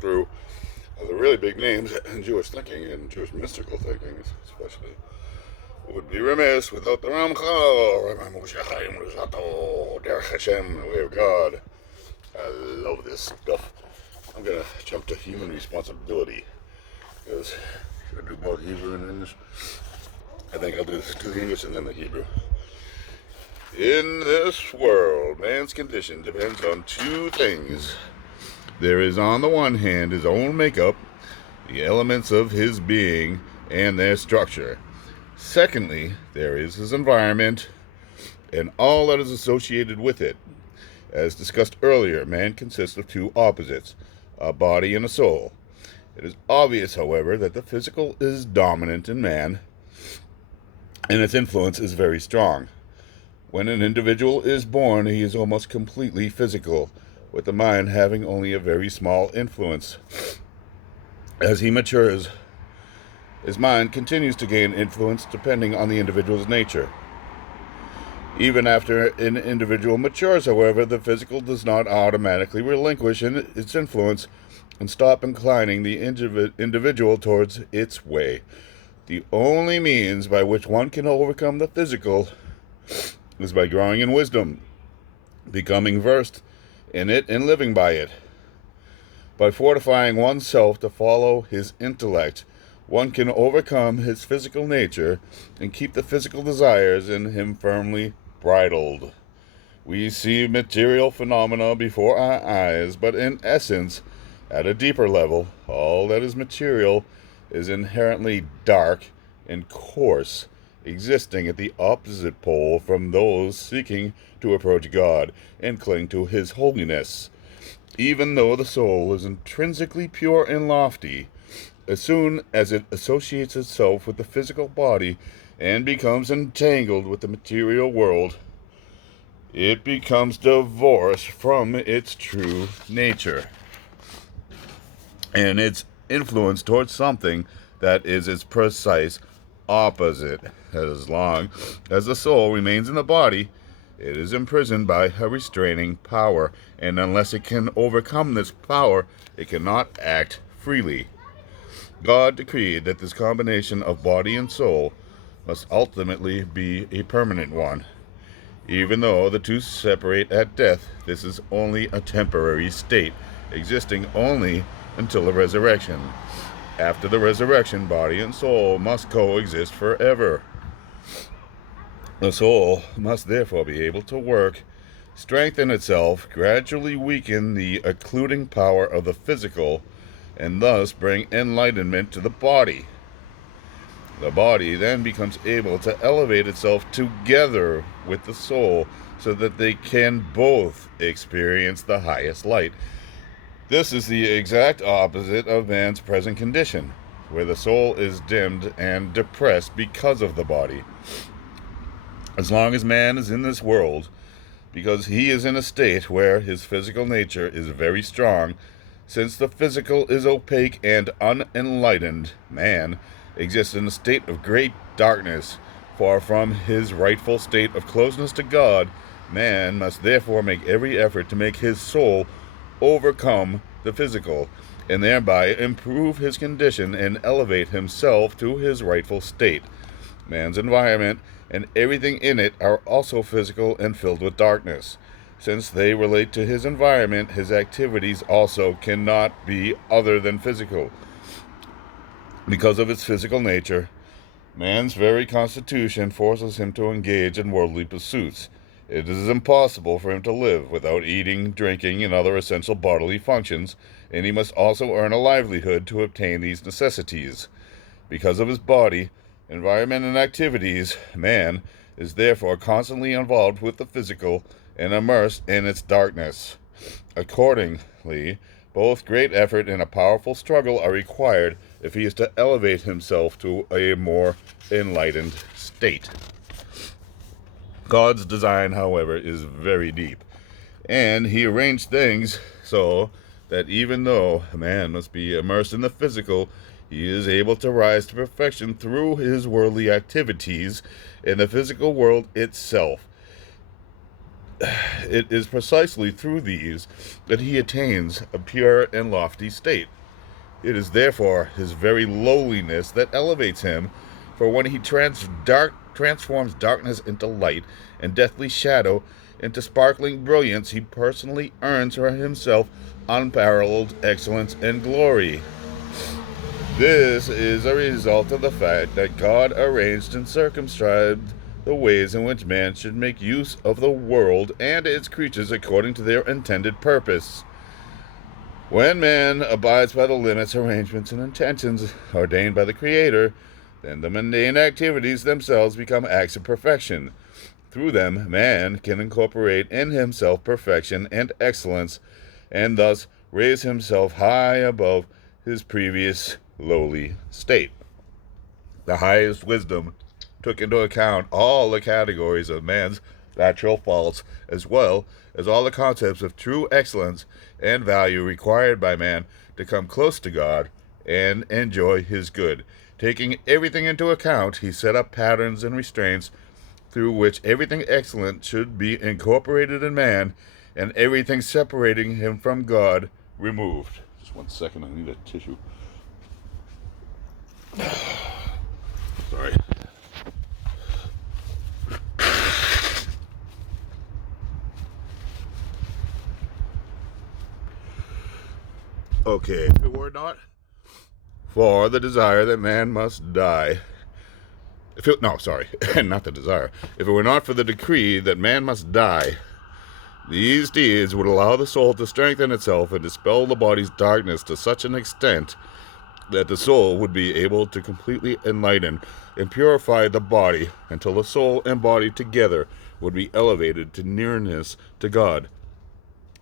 through the really big names in Jewish thinking and Jewish mystical thinking, especially. Would be remiss without the Ramchal, Rabbi Moshe, Chaim, Luzzato, Derech Hashem, the way of God. I love this stuff. I'm gonna jump to human responsibility because should I do both Hebrew and English? I think I'll do the English and then the Hebrew. In this world, man's condition depends on two things. There is, on the one hand, his own makeup, the elements of his being, and their structure. Secondly, there is his environment and all that is associated with it. As discussed earlier, man consists of two opposites, a body and a soul. It is obvious, however, that the physical is dominant in man, and its influence is very strong. When an individual is born, he is almost completely physical, with the mind having only a very small influence. As he matures, his mind continues to gain influence depending on the individual's nature. Even after an individual matures, however, the physical does not automatically relinquish its influence and stop inclining the individual towards its way. The only means by which one can overcome the physical is by growing in wisdom, becoming versed in it and living by it. By fortifying oneself to follow his intellect, one can overcome his physical nature and keep the physical desires in him firmly bridled. We see material phenomena before our eyes, but in essence, at a deeper level, all that is material is inherently dark and coarse, existing at the opposite pole from those seeking to approach God and cling to his holiness. Even though the soul is intrinsically pure and lofty, as soon as it associates itself with the physical body and becomes entangled with the material world, it becomes divorced from its true nature and its influence towards something that is its precise opposite. As long as the soul remains in the body, it is imprisoned by a restraining power, and unless it can overcome this power, it cannot act freely. God decreed that this combination of body and soul must ultimately be a permanent one. Even though the two separate at death, this is only a temporary state, existing only until the resurrection. After the resurrection, body and soul must coexist forever. The soul must therefore be able to work, strengthen itself, gradually weaken the occluding power of the physical, and thus bring enlightenment to the body. The body then becomes able to elevate itself together with the soul so that they can both experience the highest light. This is the exact opposite of man's present condition, where the soul is dimmed and depressed because of the body. As long as man is in this world, because he is in a state where his physical nature is very strong, since the physical is opaque and unenlightened, man exists in a state of great darkness. Far from his rightful state of closeness to God, man must therefore make every effort to make his soul overcome the physical, and thereby improve his condition and elevate himself to his rightful state. Man's environment and everything in it are also physical and filled with darkness. Since they relate to his environment, his activities also cannot be other than physical. Because of its physical nature, man's very constitution forces him to engage in worldly pursuits. It is impossible for him to live without eating, drinking, and other essential bodily functions, and he must also earn a livelihood to obtain these necessities. Because of his body, environment, and activities, man is therefore constantly involved with the physical and immersed in its darkness. Accordingly, both great effort and a powerful struggle are required if he is to elevate himself to a more enlightened state. God's design, however, is very deep, and he arranged things so that even though man must be immersed in the physical, he is able to rise to perfection through his worldly activities in the physical world itself. it is precisely through these that he attains a pure and lofty state. It is therefore his very lowliness that elevates him, for when he transforms darkness into light and deathly shadow into sparkling brilliance, he personally earns for himself unparalleled excellence and glory. This is a result of the fact that God arranged and circumscribed the ways in which man should make use of the world and its creatures according to their intended purpose. When man abides by the limits, arrangements, and intentions ordained by the Creator, then the mundane activities themselves become acts of perfection. Through them, man can incorporate in himself perfection and excellence, and thus raise himself high above his previous lowly state. The highest wisdom took into account all the categories of man's natural faults, as well as all the concepts of true excellence and value required by man to come close to God and enjoy his good. Taking everything into account, he set up patterns and restraints through which everything excellent should be incorporated in man, and everything separating him from God removed. Just 1 second, I need a tissue. Sorry. Okay, if it were not for the desire that man must die, not the desire. If it were not for the decree that man must die, these deeds would allow the soul to strengthen itself and dispel the body's darkness to such an extent that the soul would be able to completely enlighten and purify the body until the soul and body together would be elevated to nearness to God.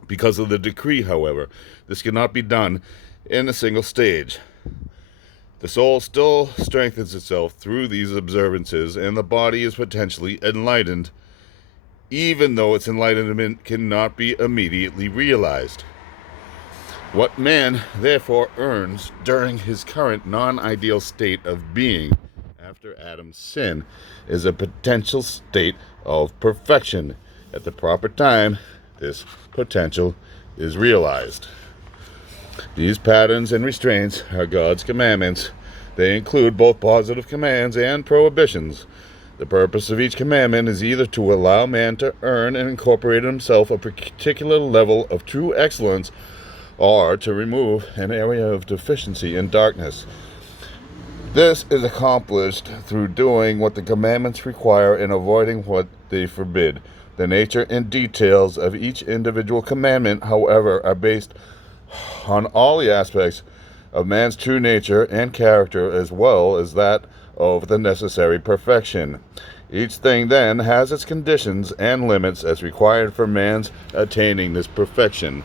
Because of the decree, however, this cannot be done in a single stage. The soul still strengthens itself through these observances, and the body is potentially enlightened, even though its enlightenment cannot be immediately realized. What man, therefore, earns during his current non-ideal state of being after Adam's sin is a potential state of perfection. At the proper time, this potential is realized. These patterns and restraints are God's commandments. They include both positive commands and prohibitions. The purpose of each commandment is either to allow man to earn and incorporate in himself a particular level of true excellence, or to remove an area of deficiency and darkness. This is accomplished through doing what the commandments require and avoiding what they forbid. The nature and details of each individual commandment, however, are based on all the aspects of man's true nature and character, as well as that of the necessary perfection. Each thing then has its conditions and limits as required for man's attaining this perfection.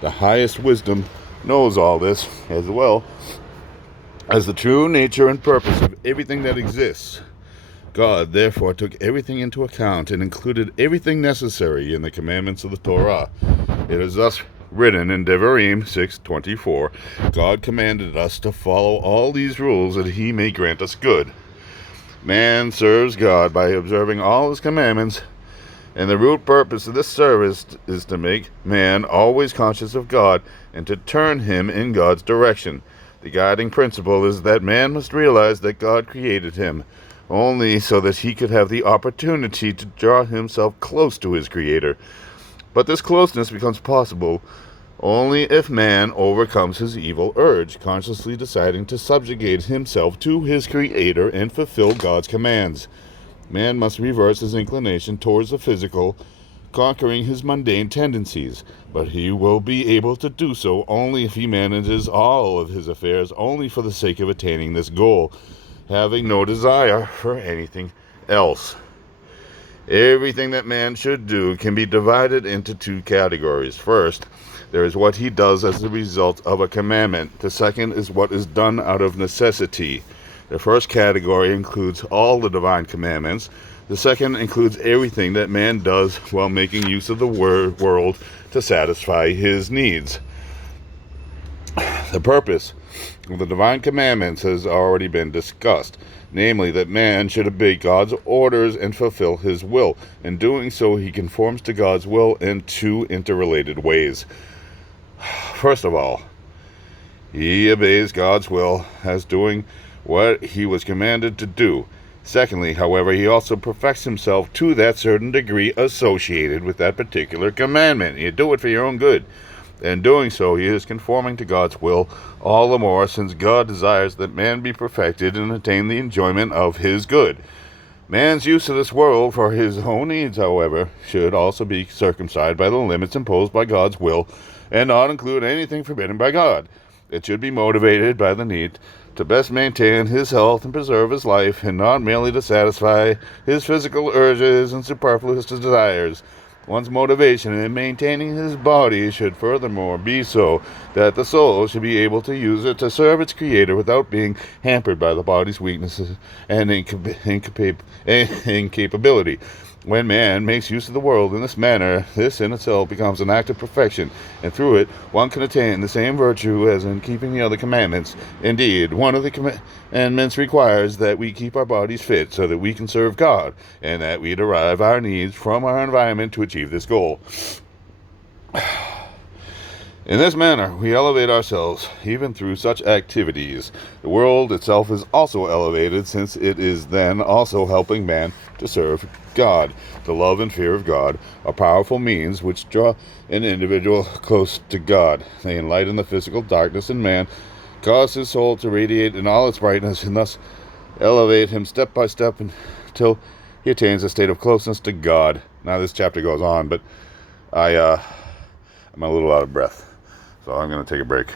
The highest wisdom knows all this, as well as the true nature and purpose of everything that exists. God therefore took everything into account and included everything necessary in the commandments of the Torah. It is thus written in Devarim 6:24, God commanded us to follow all these rules that he may grant us good. Man serves God by observing all his commandments, and the root purpose of this service is to make man always conscious of God and to turn him in God's direction. The guiding principle is that man must realize that God created him only so that he could have the opportunity to draw himself close to his Creator. But this closeness becomes possible only if man overcomes his evil urge, consciously deciding to subjugate himself to his Creator and fulfill God's commands. Man must reverse his inclination towards the physical, conquering his mundane tendencies, but he will be able to do so only if he manages all of his affairs only for the sake of attaining this goal, having no desire for anything else. Everything that man should do can be divided into two categories. First, there is what he does as a result of a commandment. The second is what is done out of necessity. The first category includes all the divine commandments. The second includes everything that man does while making use of the world to satisfy his needs. The purpose of the divine commandments has already been discussed, namely that man should obey God's orders and fulfill his will. In doing so, he conforms to God's will in two interrelated ways. First of all, he obeys God's will as doing what he was commanded to do. Secondly, however, he also perfects himself to that certain degree associated with that particular commandment. You do it for your own good. In doing so, he is conforming to God's will all the more, since God desires that man be perfected and attain the enjoyment of his good. Man's use of this world for his own needs, however, should also be circumscribed by the limits imposed by God's will and not include anything forbidden by God. It should be motivated by the need to best maintain his health and preserve his life, and not merely to satisfy his physical urges and superfluous desires. One's motivation in maintaining his body should furthermore be so that the soul should be able to use it to serve its Creator without being hampered by the body's weaknesses and incapability. When man makes use of the world in this manner, this in itself becomes an act of perfection, and through it one can attain the same virtue as in keeping the other commandments. Indeed, one of the commandments requires that we keep our bodies fit so that we can serve God, and that we derive our needs from our environment to achieve this goal. In this manner, we elevate ourselves, even through such activities. The world itself is also elevated, since it is then also helping man to serve God. The love and fear of God are powerful means which draw an individual close to God. They enlighten the physical darkness in man, cause his soul to radiate in all its brightness, and thus elevate him step by step until he attains a state of closeness to God. Now this chapter goes on, but I'm a little out of breath. So I'm going to take a break.